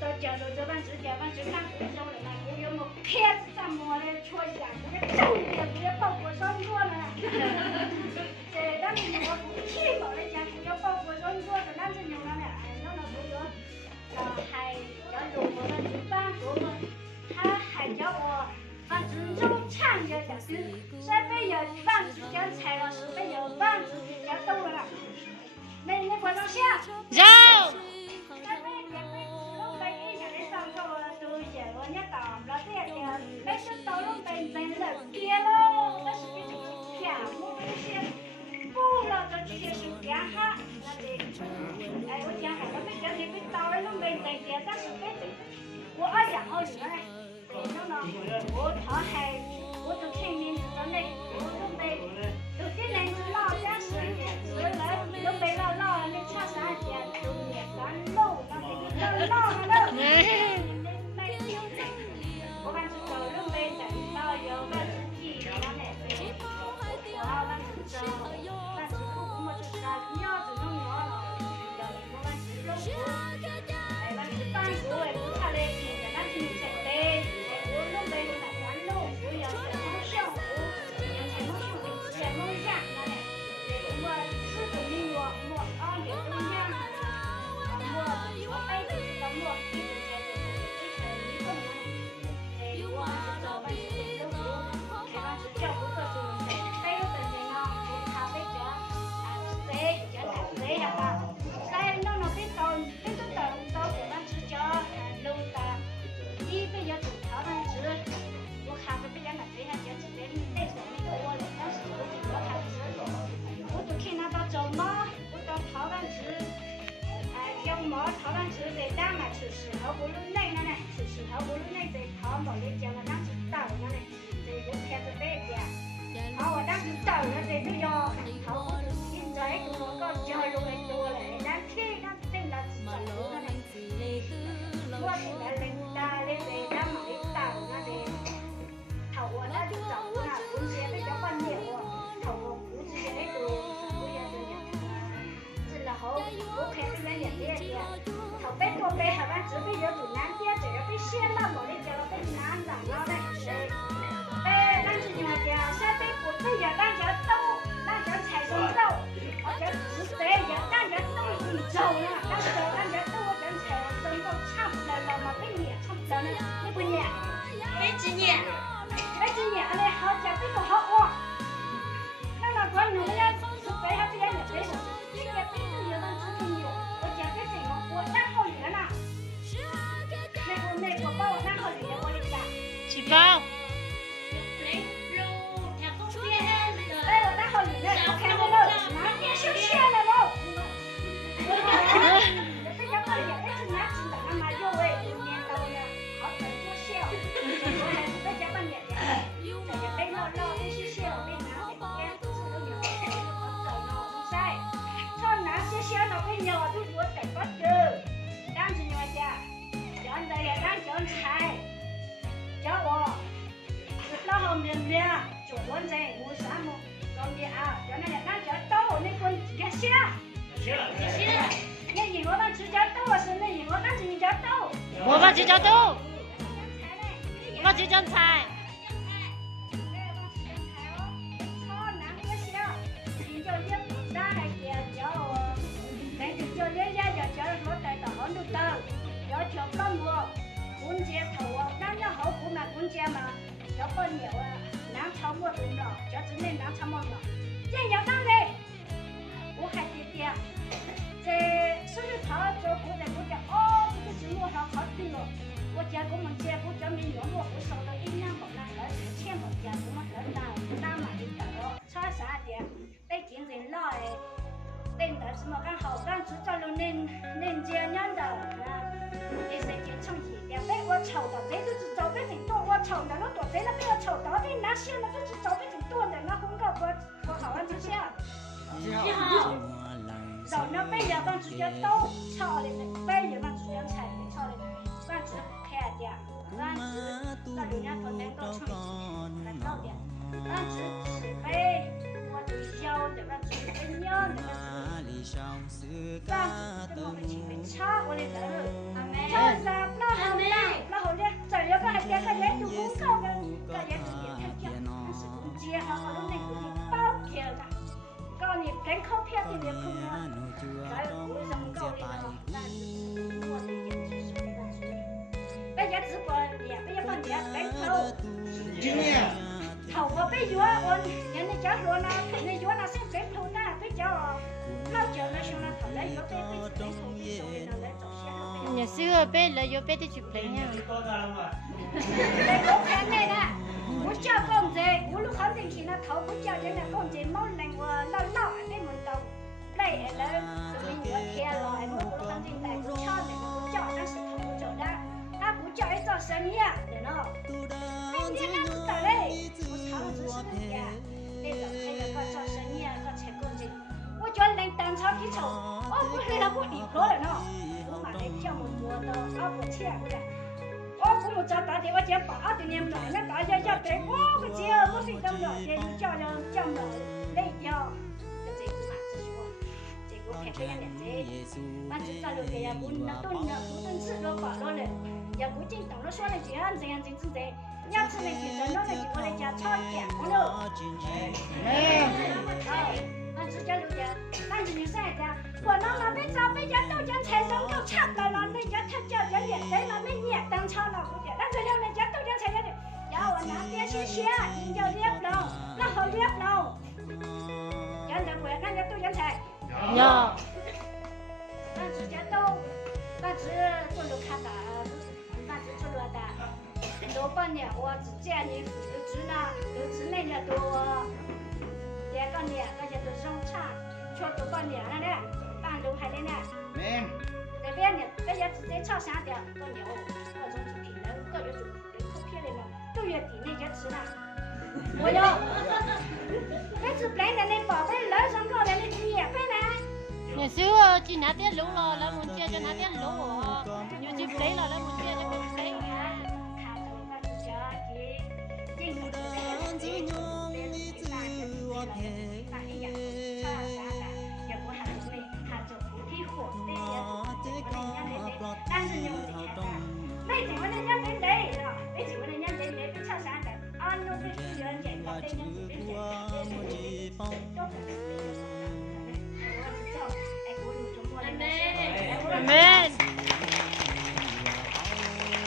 到家了这番子家番子看不着了嘛，我有么开子怎么的戳下，这个重点不要包裹上做了。这咱们我不去嘛，人家不要包裹上做的，那是牛了呢，弄了不多，还要肉我们去办我们，他还叫我。把自肉抢着下去，谁被有饭子叫菜了，是被有饭子叫豆了。那观众下。肉。那被都被一家的上头了，都写我人家打了这个，被是刀了被人了跌了，但是被就是骗我们些，不了就直接是骗哈，那得，哎我讲好了，被叫你被刀了被人跌，但是被我220了。我他还，我都听名字的那，我都被，有的人是老家是来，都被老那差3天，都也3路，那个老了，我看是走路没等到有个自己的那个，我看是走，但是不么就是鸟子弄鸟了，我看是肉骨，哎，那是半个哎，不差嘞，那是你才对。包。我把这叫豆，我把这叫菜。我家我们家不证明用我不收到一两好了，而且钱不家我们很大买的到差3点，北京人来，等到什么干好干制造了人家人的啊，这些就成绩点被我抽到，这就是招北京多，我抽到了多，这了被我抽到的那些了，这是招北京多的那红高我好玩之下，你好，然后被人家直接都炒的，被人家直接菜的炒的，反正。点，反正到人家头能够成绩来高点，反正吃呗，我就要这个吃呗鸟那个是，反正这么个情况差我的人，就是 đánh khóc theo thì việc không nữa cái cuối dòng câu đi đó bây giờ chỉ còn nhà bây giờ còn nhà đánh thầu thầu có bây giờ còn nhà này cháu rồi nó thấy này nó sẽ đánh thầu ta bây giờ nó chờ nó xong nó thầu lấy nó bây giờ đánh thầu thì rồi nó lấy走xe nhà xưa bé là vô bé đi chụp lấy nha đây có cái này nè bố cha con gì bố lúc khám thì chỉ là thấu bố cha cho nên con gì mong lành và lo lo ở đây mình đâu đây là tụi mình nhớ theo rồi bố khám thì tại bố cha để bố cha nó sẽ thấu bố cha đã bố cha ấy cho sinh nhá để nó anh đi ăn chút đấy bố thấu chút sinh nhá bây giờ hay là con cho sinh nhá con trẻ con gì bố cho lành tàn sao kỹ châu ô bố này là bố đi rồi nó bố mà lấy cho một mùa đó bố chia vậy ô cũng một cha ta thì có chuyện bảo thì niệm lại nó tại gia gia thế ô cái chuyện có gì tâm lợi thì cho lợi đây cho cái gì cũng mà chỉ说这个看这样的这那就找了个呀不那都那不能吃了饱了嘞呀不经懂了说了这样这要吃那几人了那就过来家炒点我了那只叫留点那你晒的我那么被找被家豆浆菜上够差不了那家他叫人脸在那边也当炒了不点但是要那家豆浆菜要的要我拿点些些你就捏不了那好捏不了人家会那家豆浆菜有那只家豆那只做路看的那只做路的老板娘我只见你都知呢都知那家多两个年那家都生产说多半年了呢半路还的呢这边呢这家直接炒啥的多牛各种主题的各种主题扣片的嘛6月底那家吃呢我要那只本来那宝贝来上高的那免费呢nhà xưa chỉ nát tiền lũ lo là muốn chia cho nát tiền lũ nhiều chụp lấy là muốn chia cho chụp lấy mẹ